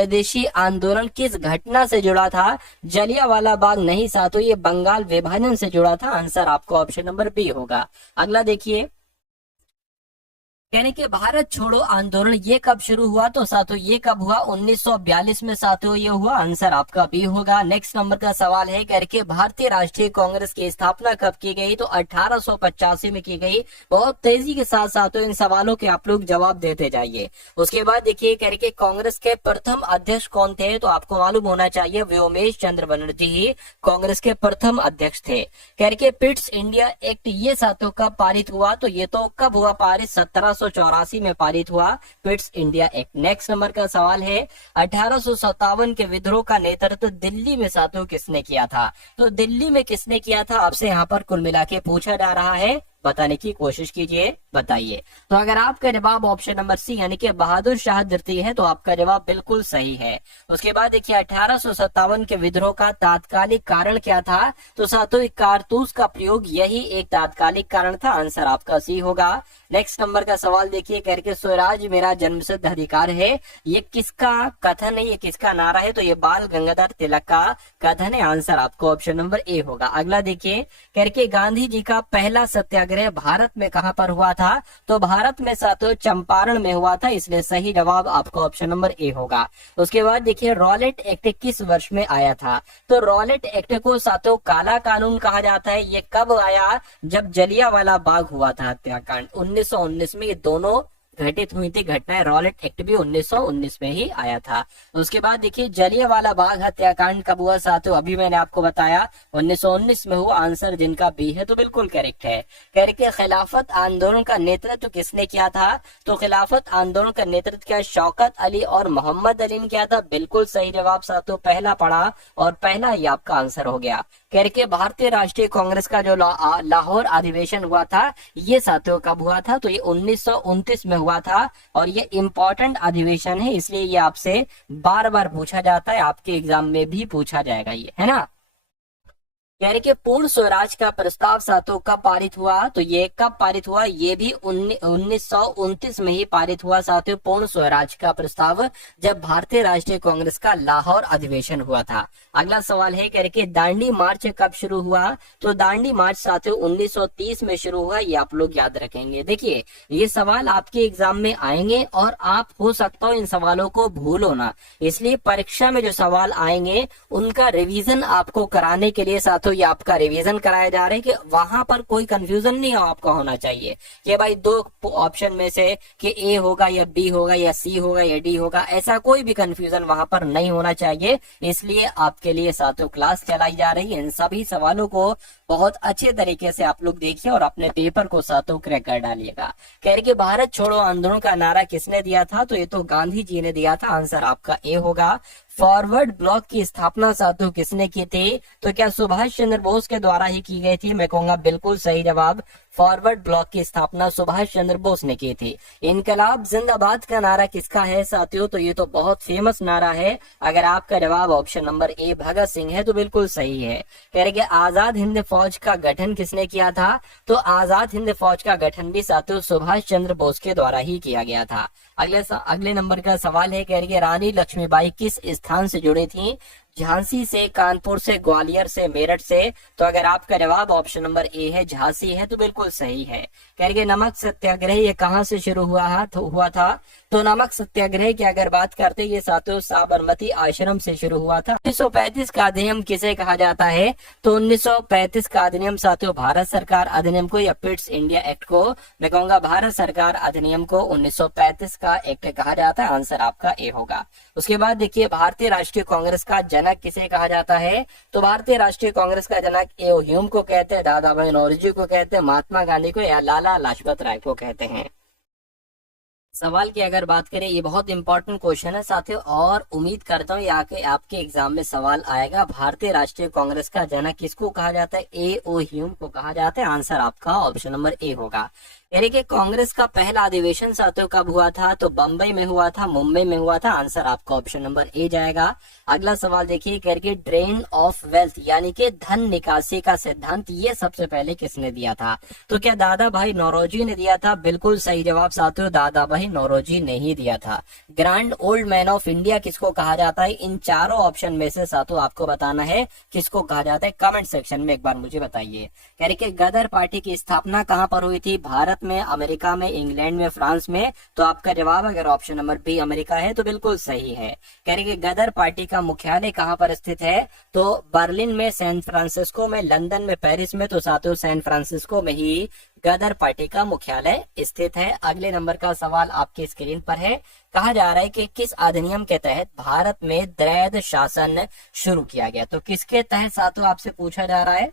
स्वदेशी आंदोलन किस घटना से जुड़ा था? जलियांवाला बाग नहीं साथियों, ये बंगाल विभाजन से जुड़ा था। आंसर आपका ऑप्शन नंबर बी होगा। अगला देखिए, यानी कि भारत छोड़ो आंदोलन ये कब शुरू हुआ? तो साथियों ये कब हुआ? 1942 में साथियों ये हुआ। आंसर आपका बी होगा। नेक्स्ट नंबर का सवाल है करके भारतीय राष्ट्रीय कांग्रेस की स्थापना कब की गई? तो 1885 में की गई। बहुत तेजी के साथ साथियों इन सवालों के आप लोग जवाब देते जाइए। उसके बाद देखिए करके कांग्रेस के प्रथम अध्यक्ष कौन थे? तो आपको मालूम होना चाहिए व्योमेश चंद्र बनर्जी ही कांग्रेस के प्रथम अध्यक्ष थे। करके पिट्स इंडिया एक्ट ये साथियों कब पारित हुआ? तो ये तो कब हुआ पारित? 1784 में पारित हुआ Pitt's India act. Next number का सवाल है 1857 के विद्रोह का नेतृत्व दिल्ली में साथियों किसने किया था? तो दिल्ली में किसने किया था आपसे यहाँ पर कुल मिला के पूछा जा रहा है, बताने की कोशिश कीजिए, बताइए। तो अगर आपका जवाब ऑप्शन नंबर सी यानी कि बहादुर शाह द्वितीय है तो आपका जवाब बिल्कुल सही है। उसके बाद देखिए 1857 के विद्रोह का तात्कालिक कारण क्या था? तो साथियों कारतूस का प्रयोग यही एक तात्कालिक कारण था। आंसर आपका सी होगा। नेक्स्ट नंबर का सवाल देखिए करके स्वराज मेरा जन्मसिद्ध अधिकार है, ये किसका कथन है, ये किसका नारा है? तो ये बाल गंगाधर तिलक का कथन है। आंसर आपको ऑप्शन नंबर ए होगा। अगला देखिए करके गांधी जी का पहला सत्याग्रह भारत में कहां पर हुआ था? तो भारत में साथियों चंपारण में हुआ था, इसलिए सही जवाब आपका ऑप्शन नंबर ए होगा। उसके बाद देखिए रॉलेट एक्ट किस वर्ष में आया था? तो रॉलेट एक्ट को साथियों काला कानून कहा जाता है। ये कब आया? जब जलियांवाला बाग हुआ था हत्याकांड 1919 में। ये दोनों घटित हुई थी घटनाएं। रॉलेट एक्ट भी 1919 में ही आया था। उसके बाद देखिए जलियांवाला बाग हत्याकांड कब हुआ साथियों? अभी मैंने आपको बताया 1919 में हुआ। आंसर जिनका बी है तो बिल्कुल करेक्ट है। करके खिलाफत आंदोलन का नेतृत्व किसने किया था? तो खिलाफत आंदोलन का नेतृत्व क्या शौकत अली और मोहम्मद अली ने किया था? बिल्कुल सही जवाब साथियों, पहला पढ़ा और पहला ही आपका आंसर हो गया। करके भारतीय राष्ट्रीय कांग्रेस का जो लाहौर अधिवेशन हुआ था ये साथियों कब हुआ था? तो ये 1929 में हुआ था और ये इम्पोर्टेंट अधिवेशन है, इसलिए ये आपसे बार बार पूछा जाता है, आपके एग्जाम में भी पूछा जाएगा ये, है ना। यानी कि पूर्ण स्वराज का प्रस्ताव साथियों कब पारित हुआ? तो ये कब पारित हुआ? ये भी 1929 में ही पारित हुआ साथियों पूर्ण स्वराज का प्रस्ताव, जब भारतीय राष्ट्रीय कांग्रेस का लाहौर अधिवेशन हुआ था। अगला सवाल है करके दांडी मार्च कब शुरू हुआ? तो दांडी मार्च साथियों 1930 में शुरू हुआ, ये आप लोग याद रखेंगे। देखिए ये सवाल आपके एग्जाम में आएंगे और आप हो सकता हो इन सवालों को भूलो ना, इसलिए परीक्षा में जो सवाल आएंगे उनका रिवीजन आपको कराने के लिए साथियों ये आपका रिवीजन कराया जा रहा है कि वहां पर कोई कंफ्यूजन नहीं आपका होना चाहिए कि भाई दो ऑप्शन में से कि ए होगा या बी होगा या सी होगा या डी होगा, ऐसा कोई भी कंफ्यूजन वहां पर नहीं होना चाहिए। इसलिए आपके लिए साथियों क्लास चलाई जा रही है। इन सभी सवालों को बहुत अच्छे तरीके से आप लोग देखिए और अपने पेपर को साथियों क्रैक कर डालिएगा। कह रहे कि भारत छोड़ो आंदोलन का नारा किसने दिया था? तो ये तो गांधी जी ने दिया था। आंसर आपका ए होगा। फॉरवर्ड ब्लॉक की स्थापना साथियों किसने की थी? तो क्या सुभाष चंद्र बोस के द्वारा ही की गई थी? मैं कहूंगा बिल्कुल सही जवाब, फॉरवर्ड ब्लॉक की स्थापना सुभाष चंद्र बोस ने की थी। इनकलाब जिंदाबाद का नारा किसका है साथियों? तो ये तो बहुत फेमस नारा है। अगर आपका जवाब option number A Bhagat Singh है तो बिल्कुल सही है। कह रहे कि आजाद हिंद फौज का गठन किसने किया था? तो आजाद हिंद फौज का गठन भी साथियों सुभाष चंद्र बोस के द्वारा ही किया गया था। अगले नंबर का सवाल है, कह रही है रानी लक्ष्मीबाई किस स्थान से जुड़ी थी? झांसी से, कानपुर से, ग्वालियर से, मेरठ से। तो अगर आपका जवाब ऑप्शन नंबर ए है झांसी है तो बिल्कुल सही है। कह रही है नमक सत्याग्रह ये कहां से शुरू हुआ था? तो नमक सत्याग्रह की अगर बात करते ये साथियों साबरमती आश्रम से शुरू हुआ था। 1935 का अधिनियम किसे कहा जाता है? तो 1935 का अधिनियम साथियों भारत सरकार अधिनियम को या पिट्स इंडिया एक्ट को, मैं कहूंगा भारत सरकार अधिनियम को 1935 का एक्ट कहा जाता है। आंसर आपका ए होगा। उसके बाद देखिए भारतीय राष्ट्रीय कांग्रेस का जनक किसे कहा जाता है? तो भारतीय राष्ट्रीय कांग्रेस का जनक ए ह्यूम को कहते हैं, दादा भाई नौरोजी को कहते हैं, महात्मा गांधी को या लाला लाजपत राय को कहते हैं। सवाल की अगर बात करें ये बहुत इंपॉर्टेंट क्वेश्चन है साथियों और उम्मीद करता हूँ आपके एग्जाम में सवाल आएगा। भारतीय राष्ट्रीय कांग्रेस का जनक किसको कहा जाता है? ए ओ ह्यूम को कहा जाता है। आंसर आपका ऑप्शन नंबर ए होगा। यानी कि कांग्रेस का पहला अधिवेशन साथियों कब हुआ था, तो बंबई में हुआ था, मुंबई में हुआ था। आंसर आपका ऑप्शन नंबर ए जाएगा। अगला सवाल देखिए, करके ड्रेन ऑफ वेल्थ यानी कि धन निकासी का सिद्धांत ये सबसे पहले किसने दिया था, तो क्या दादा भाई नौरोजी ने दिया था? बिल्कुल सही जवाब साथियों, दादा भाई नौरोजी ने ही दिया था। Grand old man of India किसको कहा जाता है? इन चारों ऑप्शन में से साथियों आपको बताना है किसको कहा जाता है, कमेंट सेक्शन में एक बार मुझे बताइए। कह रहे कि गदर पार्टी की स्थापना कहां पर हुई थी? भारत में, अमेरिका में, इंग्लैंड में, फ्रांस में? तो आपका जवाब अगर ऑप्शन नंबर बी अमेरिका है तो बिल्कुल सही है। कह रहे कि गदर पार्टी का मुख्यालय कहां पर स्थित है? तो बर्लिन में, सैन फ्रांसिस्को में, लंदन में, पेरिस में? तो साथियों सैन फ्रांसिस्को में ही गदर पार्टी का मुख्यालय स्थित है। अगले नंबर का सवाल आपकी स्क्रीन पर है। कहा जा रहा है कि किस अधिनियम के तहत भारत में द्वैध शासन शुरू किया गया? तो किसके तहत साथियों आपसे पूछा जा रहा है?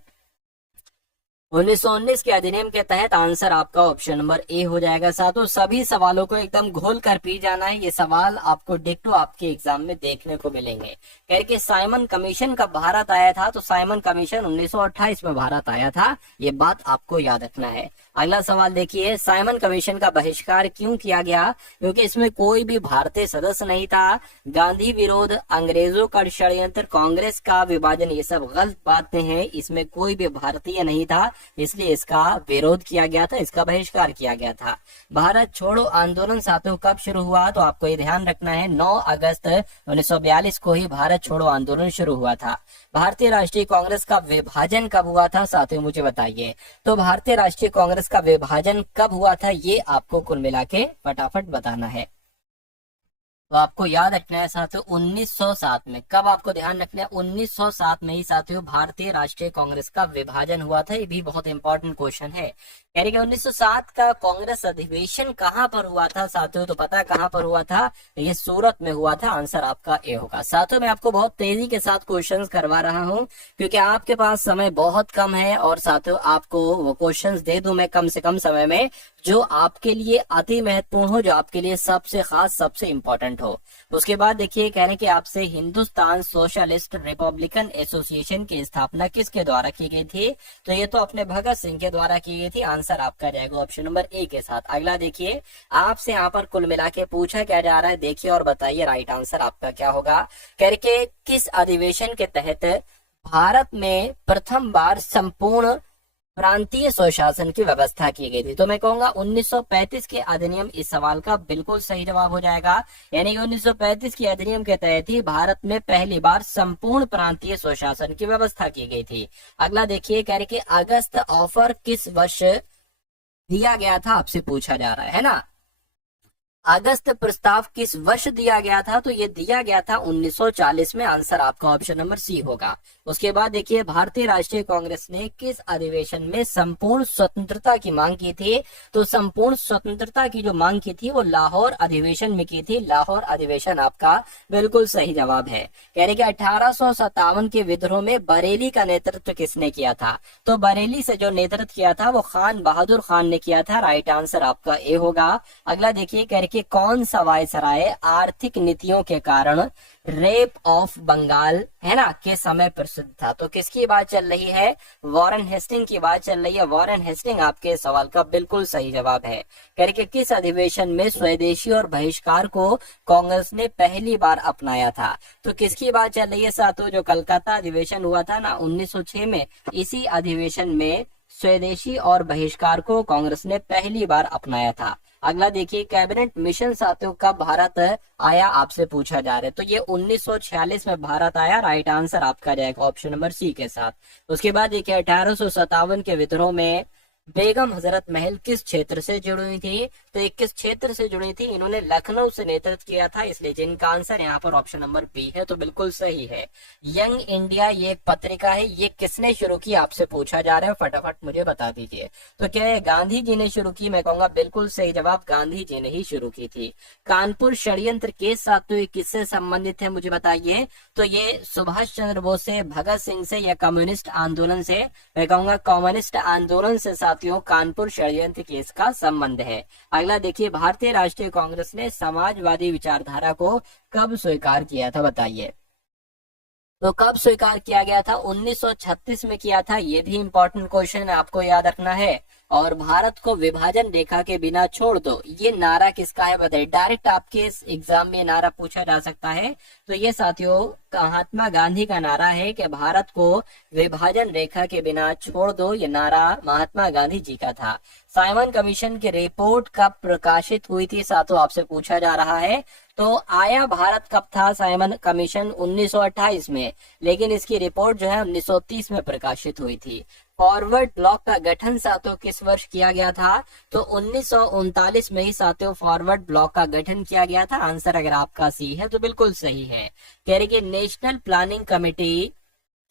1919 के अधिनियम के तहत। आंसर आपका ऑप्शन नंबर ए हो जाएगा। साथियों सभी सवालों को एकदम घोल कर पी जाना है, ये सवाल आपको डिक्टो आपके एग्जाम में देखने को मिलेंगे। कह के साइमन कमीशन कब भारत आया था? तो साइमन कमीशन 1928 में भारत आया था, ये बात आपको याद रखना है। अगला सवाल देखिए, साइमन कमीशन का बहिष्कार क्यों किया गया? क्योंकि इसमें कोई भी भारतीय सदस्य नहीं था। गांधी विरोध, अंग्रेजों का षड्यंत्र, कांग्रेस का विभाजन, ये सब गलत बातें हैं। इसमें कोई भी भारतीय नहीं था, इसलिए इसका विरोध किया गया था, इसका बहिष्कार किया गया था। भारत छोड़ो आंदोलन साथियों कब शुरू हुआ? तो आपको ये ध्यान रखना है 9 अगस्त 1942 को ही भारत छोड़ो आंदोलन शुरू हुआ था। भारतीय राष्ट्रीय कांग्रेस का विभाजन कब हुआ था साथियों मुझे बताइए। तो भारतीय राष्ट्रीय कांग्रेस का विभाजन कब हुआ था, ये आपको कुल मिला के फटाफट बताना है। तो आपको याद रखना है साथियों 1907 में। कब आपको ध्यान रखना है? 1907 में ही साथियों भारतीय राष्ट्रीय कांग्रेस का विभाजन हुआ था। ये भी बहुत इंपॉर्टेंट क्वेश्चन है। कह रहे 1907 का कांग्रेस अधिवेशन कहां पर हुआ था साथियों? तो पता कहां पर हुआ था? ये सूरत में हुआ था। आंसर आपका ए होगा। साथियों मैं आपको बहुत तेजी के साथ क्वेश्चंस करवा रहा हूं क्योंकि आपके पास समय बहुत कम है और साथियों आपको वो क्वेश्चंस दे दूं मैं कम से कम समय में जो आपके लिए अति महत्वपूर्ण हो, जो आपके लिए सबसे खास, सबसे इंपॉर्टेंट हो। उसके बाद देखिए कह रहे कि आपसे हिंदुस्तान सोशलिस्ट रिपब्लिकन एसोसिएशन की स्थापना किसके द्वारा की गई थी? तो ये तो अपने भगत सिंह के द्वारा की गई थी। आंसर आपका जाएगा ऑप्शन नंबर ए के साथ। अगला देखिए आपसे यहाँ पर कुल मिला के पूछा क्या जा रहा है, देखिए और बताइए राइट आंसर आपका क्या होगा। कह रहे कि किस अधिवेशन के तहत भारत में प्रथम बार संपूर्ण प्रांतीय स्वशासन की व्यवस्था की गई थी? तो मैं कहूंगा 1935 के अधिनियम इस सवाल का बिल्कुल सही जवाब हो जाएगा। यानी कि 1935 के अधिनियम के तहत ही भारत में पहली बार संपूर्ण प्रांतीय स्वशासन की व्यवस्था की गई थी। अगला देखिए कह रहे कि अगस्त ऑफर किस वर्ष दिया गया था, आपसे पूछा जा रहा है ना। अगस्त प्रस्ताव किस वर्ष दिया गया था? तो ये दिया गया था 1940 में। आंसर आपका ऑप्शन नंबर सी होगा। उसके बाद देखिए भारतीय राष्ट्रीय कांग्रेस ने किस अधिवेशन में संपूर्ण स्वतंत्रता की मांग की थी? तो संपूर्ण स्वतंत्रता की जो मांग की थी वो लाहौर अधिवेशन में की थी। लाहौर अधिवेशन आपका बिल्कुल सही जवाब है। कह रहे कि 1857 के विद्रोह में बरेली का नेतृत्व किसने किया था? तो बरेली से जो नेतृत्व किया था वो खान बहादुर खान ने किया था। राइट आंसर आपका ए होगा। अगला देखिए कह रहे कि कौन सा वायसराय आर्थिक नीतियों के कारण रेप ऑफ बंगाल है ना के समय प्रसिद्ध था? तो किसकी बात चल रही है? वॉरेन हेस्टिंग की बात चल रही है। वॉरेन हेस्टिंग आपके सवाल का बिल्कुल सही जवाब है। करके किस अधिवेशन में स्वदेशी और बहिष्कार को कांग्रेस ने पहली बार अपनाया था? तो किसकी बात चल रही है साथियों? जो कलकत्ता अधिवेशन हुआ था ना 1906 में, इसी अधिवेशन में स्वदेशी और बहिष्कार को कांग्रेस ने पहली बार अपनाया था। अगला देखिए कैबिनेट मिशन साथियों कब भारत आया, आपसे पूछा जा रहा है। तो ये 1946 में भारत आया। राइट आंसर आपका जाएगा ऑप्शन नंबर सी के साथ। उसके बाद देखिए 1857 के विद्रोह में बेगम हजरत महल किस क्षेत्र से जुड़ी हुई थी? तो ये किस क्षेत्र से जुड़ी थी? इन्होंने लखनऊ से नेतृत्व किया था, इसलिए जिनका आंसर यहाँ पर ऑप्शन नंबर बी है तो बिल्कुल सही है। यंग इंडिया ये एक पत्रिका है, ये किसने शुरू की आपसे पूछा जा रहा है, फटाफट मुझे बता दीजिए। तो क्या है गांधी जी ने शुरू की? मैं कहूंगा बिल्कुल सही जवाब, गांधी जी ने ही शुरू की थी। कानपुर षड्यंत्र केस साथियों किससे संबंधित है मुझे बताइए। तो ये सुभाष चंद्र बोस से, भगत सिंह से या कम्युनिस्ट आंदोलन से? मैं कहूंगा कम्युनिस्ट आंदोलन से साथियों कानपुर षड्यंत्र केस का संबंध है। अगला देखिए भारतीय राष्ट्रीय कांग्रेस ने समाजवादी विचारधारा को कब स्वीकार किया था बताइए। तो कब स्वीकार किया गया था? 1936 में किया था। ये भी इंपॉर्टेंट क्वेश्चन है, आपको याद रखना है। और भारत को विभाजन रेखा के बिना छोड़ दो, ये नारा किसका है बताइए। डायरेक्ट आपके इस एग्जाम में नारा पूछा जा सकता है। तो ये साथियों महात्मा गांधी का नारा है कि भारत को विभाजन रेखा के बिना छोड़ दो। ये नारा महात्मा गांधी जी का था। साइमन कमीशन की रिपोर्ट कब प्रकाशित हुई थी साथियों, आपसे पूछा जा रहा है। तो आया भारत कब था साइमन कमीशन? 1928 में, लेकिन इसकी रिपोर्ट जो है 1930 में प्रकाशित हुई थी। फॉरवर्ड ब्लॉक का गठन साथियों किस वर्ष किया गया था? तो 1939 में ही साथियों फॉरवर्ड ब्लॉक का गठन किया गया था। आंसर अगर आपका सी है तो बिल्कुल सही है। कह रहे कि नेशनल प्लानिंग कमेटी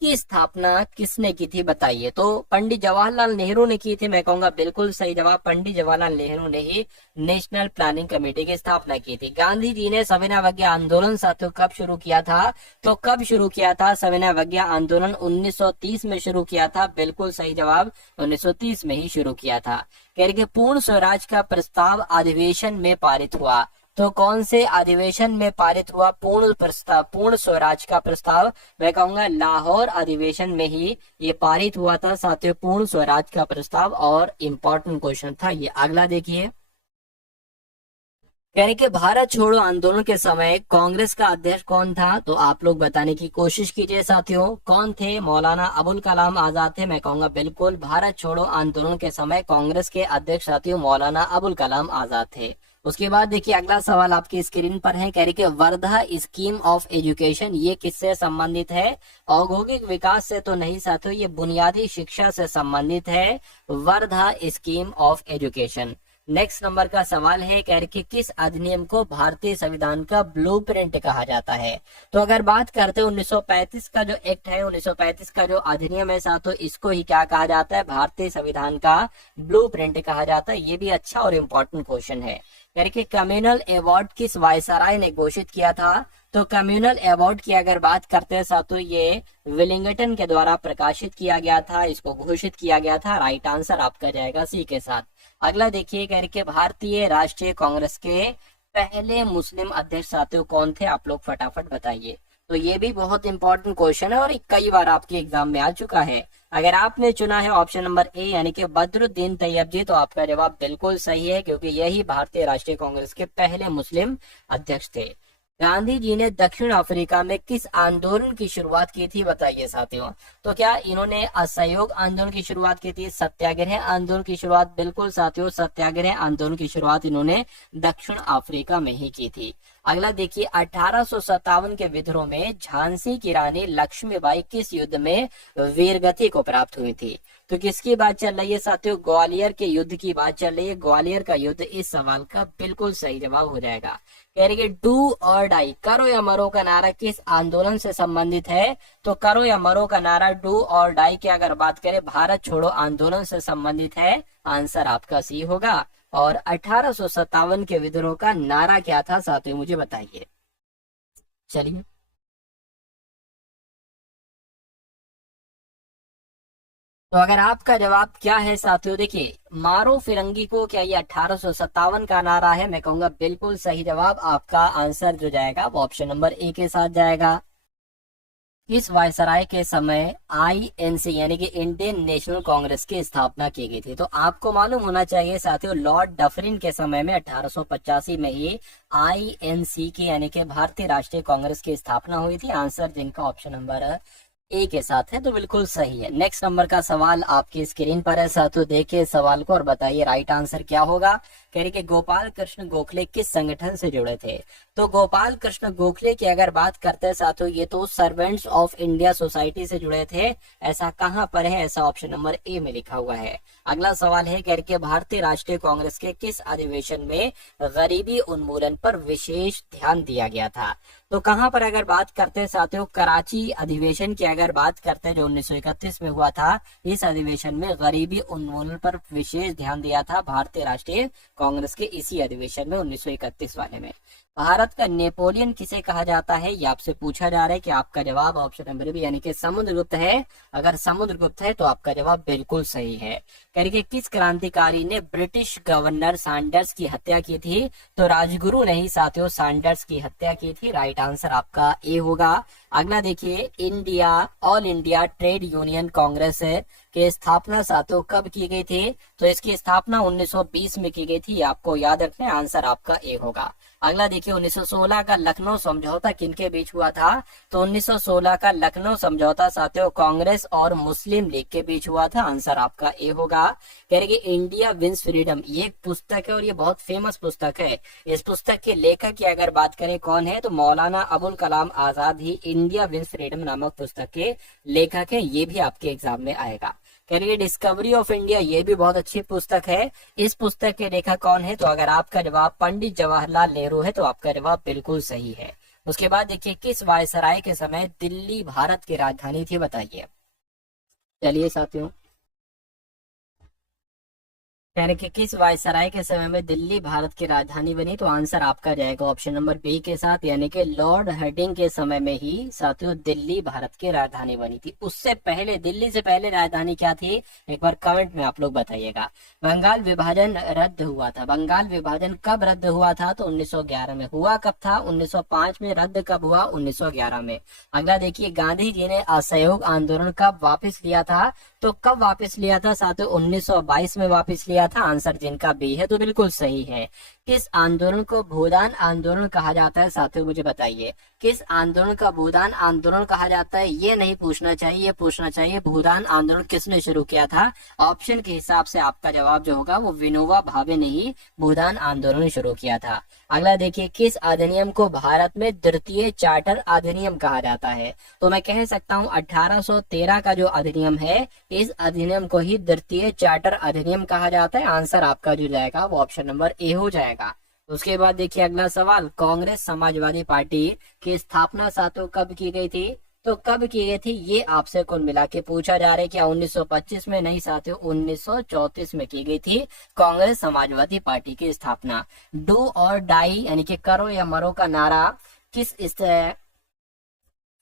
की स्थापना किसने की थी बताइए। तो पंडित जवाहरलाल नेहरू ने की थी। मैं कहूंगा बिल्कुल सही जवाब, पंडित जवाहरलाल नेहरू ने ही नेशनल प्लानिंग कमेटी की स्थापना की थी। गांधी जी ने सविनय अवज्ञा आंदोलन साथियों कब शुरू किया था? तो कब शुरू किया था सविनय अवज्ञा आंदोलन? 1930 में शुरू किया था। बिल्कुल सही जवाब, 1930 में ही शुरू किया था। कह रहे पूर्ण स्वराज का प्रस्ताव अधिवेशन में पारित हुआ। तो कौन से अधिवेशन में पारित हुआ पूर्ण स्वराज का प्रस्ताव? मैं कहूंगा लाहौर अधिवेशन में ही ये पारित हुआ था साथियों, पूर्ण स्वराज का प्रस्ताव। और इम्पोर्टेंट क्वेश्चन था ये। अगला देखिए, कह रहे कि भारत छोड़ो आंदोलन के समय कांग्रेस का अध्यक्ष कौन था? तो आप लोग बताने की कोशिश कीजिए साथियों, कौन थे? मौलाना अबुल कलाम आजाद थे। मैं कहूंगा बिल्कुल, भारत छोड़ो आंदोलन के समय कांग्रेस के अध्यक्ष साथियों मौलाना अबुल कलाम आजाद थे। उसके बाद देखिए अगला सवाल आपकी स्क्रीन पर है। कह रही कि वर्धा स्कीम ऑफ एजुकेशन ये किससे संबंधित है? औद्योगिक विकास से तो नहीं साथियों, ये बुनियादी शिक्षा से संबंधित है, Wardha scheme of education. Next number का सवाल है, कह रही कि किस अधिनियम को भारतीय संविधान का ब्लूप्रिंट कहा जाता है? तो अगर बात करते हैं 1935 का जो एक्ट है, 1935 का जो अधिनियम है साथियों, इसको ही क्या कहा जाता है? भारतीय संविधान का ब्लूप्रिंट कहा जाता है। ये भी अच्छा और इम्पोर्टेंट क्वेश्चन है। कह रही कि कम्युनल अवार्ड किस वायसराय ने घोषित किया था? तो कम्युनल अवार्ड की अगर बात करते हैं साथियों, ये विलिंगटन के द्वारा प्रकाशित किया गया था, इसको घोषित किया गया था। राइट आंसर आपका जाएगा सी के साथ। अगला देखिए, कह रहे कि भारतीय राष्ट्रीय कांग्रेस के पहले मुस्लिम अध्यक्ष साथियों कौन थे? आप लोग फटाफट बताइए। तो ये भी बहुत इंपॉर्टेंट क्वेश्चन है और कई बार आपके एग्जाम में आ चुका है। अगर आपने चुना है ऑप्शन नंबर ए यानी कि बदरुद्दीन तैयब जी, तो आपका जवाब बिल्कुल सही है, क्योंकि यही भारतीय राष्ट्रीय कांग्रेस के पहले मुस्लिम अध्यक्ष थे। गांधी जी ने दक्षिण अफ्रीका में किस आंदोलन की शुरुआत की थी बताइए साथियों। तो क्या इन्होंने असहयोग आंदोलन की शुरुआत की थी? सत्याग्रह आंदोलन की शुरुआत? बिल्कुल साथियों, सत्याग्रह आंदोलन की शुरुआत इन्होंने दक्षिण अफ्रीका में ही की थी। अगला देखिए, 1857 के विद्रोह में झांसी की रानी लक्ष्मीबाई किस युद्ध में वीरगति को प्राप्त हुई थी? तो किसकी बात चल रही है साथियों? ग्वालियर के युद्ध की बात चल रही है। ग्वालियर का युद्ध इस सवाल का बिल्कुल सही जवाब हो जाएगा। कह रही है डू और डाई, करो या मरो का नारा किस आंदोलन से संबंधित है? तो करो या मरो का नारा डू और डाई की अगर बात करें भारत छोड़ो आंदोलन से संबंधित है। आंसर आपका सी होगा। और 1857 के विद्रोह का नारा क्या था साथियों, मुझे बताइए। चलिए, तो अगर आपका जवाब क्या है साथियों, देखिए मारो फिरंगी को, क्या ये 1857 का नारा है? मैं कहूंगा बिल्कुल सही जवाब। आपका आंसर जो जाएगा वो ऑप्शन नंबर ए के साथ जाएगा। इस वायसराय के समय आईएनसी यानी कि इंडियन नेशनल कांग्रेस की स्थापना की गई थी। तो आपको मालूम होना चाहिए साथियों, लॉर्ड डफरिन के समय में 1885 में ही आईएनसी की यानी कि भारतीय राष्ट्रीय कांग्रेस की स्थापना हुई थी। आंसर जिनका ऑप्शन नंबर ए के साथ है, तो बिल्कुल सही है। नेक्स्ट नंबर का सवाल आपकी स्क्रीन पर है साथियों, देखिए सवाल को और बताइए राइट आंसर क्या होगा। कह रही कि गोपाल कृष्ण गोखले किस संगठन से जुड़े थे? तो गोपाल कृष्ण गोखले की अगर बात करते हैं साथियों, ये तो सर्वेंट्स ऑफ इंडिया सोसाइटी से जुड़े थे। ऐसा कहां पर है? ऐसा ऑप्शन नंबर ए में लिखा हुआ है। अगला सवाल है, कह रही कि भारतीय राष्ट्रीय कांग्रेस के किस अधिवेशन में गरीबी उन्मूलन पर विशेष ध्यान दिया गया था? तो कहां पर अगर बात करते हैं साथियों, कराची अधिवेशन की अगर बात करते हैं जो 1931 में हुआ था, इस अधिवेशन में गरीबी उन्मूलन पर विशेष ध्यान दिया था भारतीय राष्ट्रीय कांग्रेस के इसी अधिवेशन में 1931 वाले में। भारत का नेपोलियन किसे कहा जाता है? ये आपसे पूछा जा रहा है कि आपका जवाब ऑप्शन नंबर बी यानी कि समुद्रगुप्त है। अगर समुद्रगुप्त है तो आपका जवाब बिल्कुल सही है। कह किस क्रांतिकारी ने ब्रिटिश गवर्नर सैंडर्स की हत्या की थी? तो राजगुरु ने ही साथियों सैंडर्स की हत्या की थी। राइट आंसर आपका ए होगा। अगला देखिए, India all India trade union Congress की स्थापना साथियों कब की गई थी? तो इसकी स्थापना 1920 में की गई थी, आपको याद रखना है, आंसर आपका ए होगा। अगला देखिए, 1916 का लखनऊ समझौता किनके बीच हुआ था? तो 1916 का लखनऊ समझौता साथियों कांग्रेस और मुस्लिम लीग के बीच हुआ था, आंसर आपका ए होगा। कह रहे कि इंडिया विंस फ्रीडम, ये एक पुस्तक है और ये बहुत फेमस पुस्तक है। इस पुस्तक के लेखक की अगर बात करें कौन है, तो मौलाना अबुल कलाम आजाद ही इंडिया विंस फ्रीडम नामक पुस्तक के लेखक है। ये भी आपके एग्जाम में आएगा। कह रही है डिस्कवरी ऑफ इंडिया, ये भी बहुत अच्छी पुस्तक है। इस पुस्तक के लेखक कौन है? तो अगर आपका जवाब पंडित जवाहरलाल नेहरू है तो आपका जवाब बिल्कुल सही है। उसके बाद देखिए, किस वायसराय के समय दिल्ली भारत की राजधानी थी? बताइए। चलिए साथियों, कह रहे कि किस वायसराय के समय में दिल्ली भारत की राजधानी बनी? तो आंसर आपका जाएगा ऑप्शन नंबर बी के साथ, यानी कि लॉर्ड हार्डिंग के समय में ही साथियों दिल्ली भारत की राजधानी बनी थी। उससे पहले, दिल्ली से पहले राजधानी क्या थी? एक बार कमेंट में आप लोग बताइएगा। बंगाल विभाजन रद्द हुआ था, बंगाल विभाजन कब रद्द हुआ था? तो 1911 में। हुआ कब था? 1905 में। रद्द कब हुआ? 1911 में। अगला देखिए, गांधी जी ने असहयोग आंदोलन कब वापस लिया था? तो कब वापस लिया था साथियों? 1922 में वापस लिया था, आंसर जिनका बी है तो बिल्कुल सही है। किस आंदोलन को भूदान आंदोलन कहा जाता है साथियों, मुझे बताइए। किस आंदोलन का भूदान आंदोलन कहा जाता है? ये नहीं पूछना चाहिए, ये पूछना चाहिए भूदान आंदोलन किसने शुरू किया था। ऑप्शन के हिसाब से आपका जवाब जो होगा वो विनोबा भावे ने ही भूदान आंदोलन शुरू किया था। अगला देखिए, किस अधिनियम को भारत में द्वितीय चार्टर अधिनियम कहा जाता है? तो मैं कह सकता हूँ 1813 का जो अधिनियम है, इस अधिनियम को ही द्वितीय चार्टर अधिनियम कहा जाता है। आंसर आपका जो जाएगा वो ऑप्शन नंबर ए हो जाएगा। उसके बाद देखिए अगला सवाल, कांग्रेस समाजवादी पार्टी की स्थापना साथियों कब की गई थी? तो कब की गई थी ये आपसे कुल मिला के पूछा जा रहा है। क्या 1925 में? नहीं साथियों, 1934 में की गई थी कांग्रेस समाजवादी पार्टी की स्थापना। डू और डाई यानी कि करो या मरो का नारा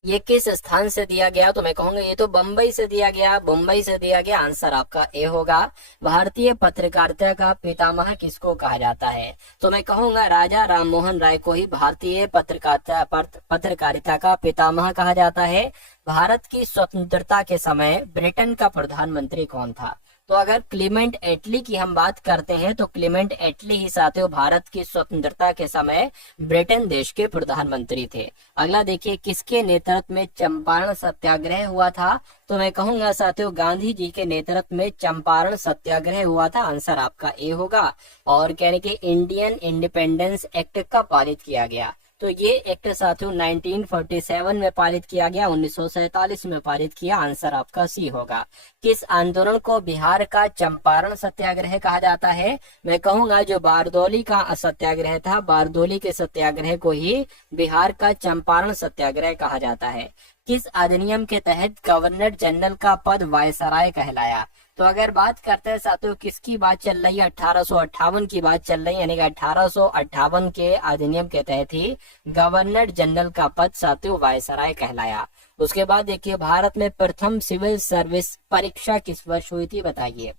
ये किस स्थान से दिया गया? तो मैं कहूंगा ये तो बम्बई से दिया गया, मुंबई से दिया गया, आंसर आपका ए होगा। भारतीय पत्रकारिता का पितामह किसको कहा जाता है? तो मैं कहूंगा राजा राममोहन राय को ही भारतीय पत्रकारिता का पितामह कहा जाता है। भारत की स्वतंत्रता के समय ब्रिटेन का प्रधानमंत्री कौन था? तो अगर क्लीमेंट एटली की हम बात करते हैं तो क्लीमेंट एटली ही साथियों भारत की स्वतंत्रता के समय ब्रिटेन देश के प्रधानमंत्री थे। अगला देखिए, किसके नेतृत्व में चंपारण सत्याग्रह हुआ था? तो मैं कहूंगा साथियों गांधी जी के नेतृत्व में चंपारण सत्याग्रह हुआ था, आंसर आपका ए होगा। और कहने के इंडियन इंडिपेंडेंस एक्ट कब पारित किया गया? तो ये एक्ट साथियों 1947 में पारित किया गया, 1947 में पारित किया, आंसर आपका सी होगा। किस आंदोलन को बिहार का चंपारण सत्याग्रह कहा जाता है? मैं कहूंगा जो बारदौली का सत्याग्रह था, बारदौली के सत्याग्रह को ही बिहार का चंपारण सत्याग्रह कहा जाता है। किस अधिनियम के तहत गवर्नर जनरल का पद वायसराय कहलाया? तो अगर बात करते हैं साथियों किसकी बात चल रही है, 1858 की बात चल रही है, यानी कि 1858 के अधिनियम के तहत ही गवर्नर जनरल का पद साथियों वायसराय कहलाया। उसके बाद देखिए, भारत में प्रथम सिविल सर्विस परीक्षा किस वर्ष हुई थी? बताइए।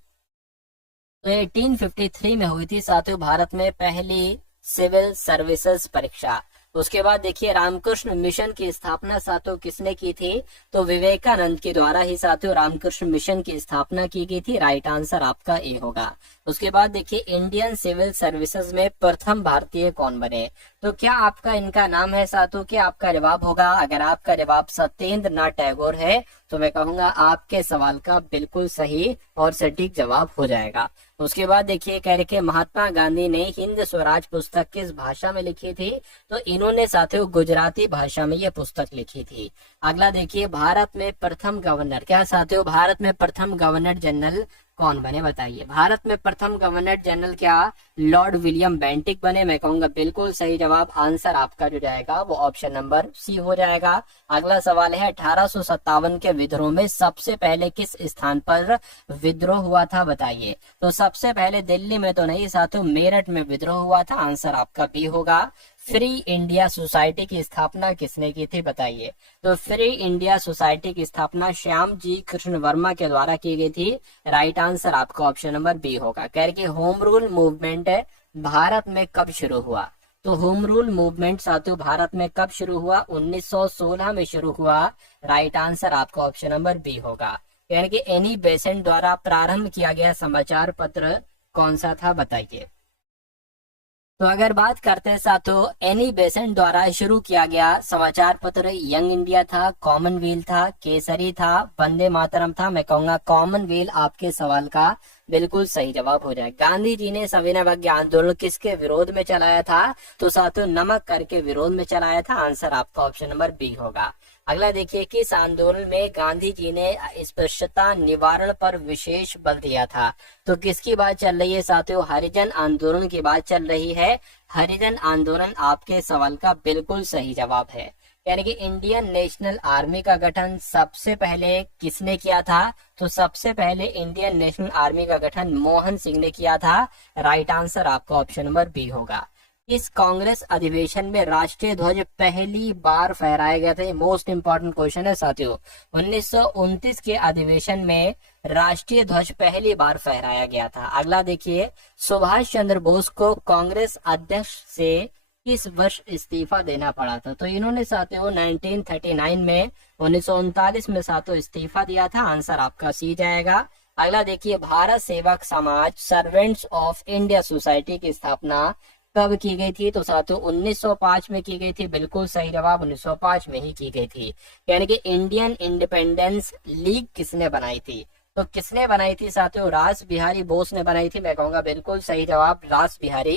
तो 1853 में हुई थी साथियों भारत में पहली सिविल सर्विसेज परीक्षा। उसके बाद देखिए, रामकृष्ण मिशन की स्थापना साथियों किसने की थी? तो विवेकानंद के द्वारा ही साथियों रामकृष्ण मिशन की स्थापना की गई थी, राइट आंसर आपका ए होगा। उसके बाद देखिए, इंडियन सिविल सर्विसेज में प्रथम भारतीय कौन बने? तो क्या आपका इनका नाम है साथियों? क्या आपका जवाब होगा? अगर आपका जवाब सत्येंद्र नाथ टैगोर है तो मैं कहूंगा आपके सवाल का बिल्कुल सही और सटीक जवाब हो जाएगा। उसके बाद देखिए, कह रहे महात्मा गांधी ने हिंद स्वराज पुस्तक किस भाषा में लिखी थी? तो इन्होंने साथियों गुजराती भाषा में यह पुस्तक लिखी थी। अगला देखिए, भारत में प्रथम गवर्नर, क्या साथियों भारत में प्रथम गवर्नर जनरल कौन बने? बताइए। भारत में प्रथम गवर्नर जनरल क्या लॉर्ड विलियम बेंटिक बने? मैं कहूंगा बिल्कुल सही जवाब, आंसर आपका जो जाएगा वो ऑप्शन नंबर सी हो जाएगा। अगला सवाल है, 1857 के विद्रोह में सबसे पहले किस स्थान पर विद्रोह हुआ था? बताइए। तो सबसे पहले दिल्ली में तो नहीं साथियों, मेरठ में विद्रोह हुआ था, आंसर आपका बी होगा। फ्री इंडिया सोसाइटी की स्थापना किसने की थी? बताइए। तो फ्री इंडिया सोसाइटी की स्थापना श्याम जी कृष्ण वर्मा के द्वारा की गई थी, राइट आंसर आपका ऑप्शन नंबर बी होगा। कह रहे कि होम रूल मूवमेंट भारत में कब शुरू हुआ? तो होम रूल मूवमेंट साथियों भारत में कब शुरू हुआ? 1916 में शुरू हुआ। राइट आंसर आपका ऑप्शन नंबर बी होगा। यानी कि एनी बेसेंट द्वारा प्रारंभ किया गया समाचार पत्र कौन सा था, बताइए। तो अगर बात करते हैं साथियों, एनी बेसेंट द्वारा शुरू किया गया समाचार पत्र यंग इंडिया था, कॉमनवेल्थ था, केसरी था, वंदे मातरम था। मैं कहूंगा कॉमनवेल्थ आपके सवाल का बिल्कुल सही जवाब हो जाए। गांधी जी ने सविनय अवज्ञा आंदोलन किसके विरोध में चलाया था? तो साथियों नमक कर के विरोध में चलाया था। आंसर आपका ऑप्शन नंबर बी होगा। अगला देखिए, किस आंदोलन में गांधी जी ने अस्पृश्यता निवारण पर विशेष बल दिया था? तो किसकी बात चल रही है साथियों? हरिजन आंदोलन की बात चल रही है। हरिजन आंदोलन आपके सवाल का बिल्कुल सही जवाब है। यानी कि इंडियन नेशनल आर्मी का गठन सबसे पहले किसने किया था? तो सबसे पहले इंडियन नेशनल आर्मी का गठन मोहन सिंह ने किया था। राइट आंसर आपका ऑप्शन नंबर बी होगा। इस कांग्रेस अधिवेशन में राष्ट्रीय ध्वज पहली बार फहराया गया था? ये मोस्ट इंपॉर्टेंट क्वेश्चन है साथियों। 1929 के अधिवेशन में राष्ट्रीय ध्वज पहली बार फहराया गया था। अगला देखिए, सुभाष चंद्र बोस को कांग्रेस अध्यक्ष से किस वर्ष इस्तीफा देना पड़ा था? तो इन्होंने साथियों 1939 में, 1939 में साथियों इस्तीफा दिया था। आंसर आपका सी जाएगा। अगला देखिए, भारत सेवक समाज सर्वेंट्स ऑफ इंडिया सोसाइटी की स्थापना कब की गई थी? तो साथियों 1905 में की गई थी। बिल्कुल सही जवाब, 1905 में ही की गई थी। यानी कि इंडियन इंडिपेंडेंस लीग किसने बनाई थी? तो किसने बनाई थी साथियों? रास बिहारी बोस ने बनाई थी। मैं कहूंगा बिल्कुल सही जवाब रास बिहारी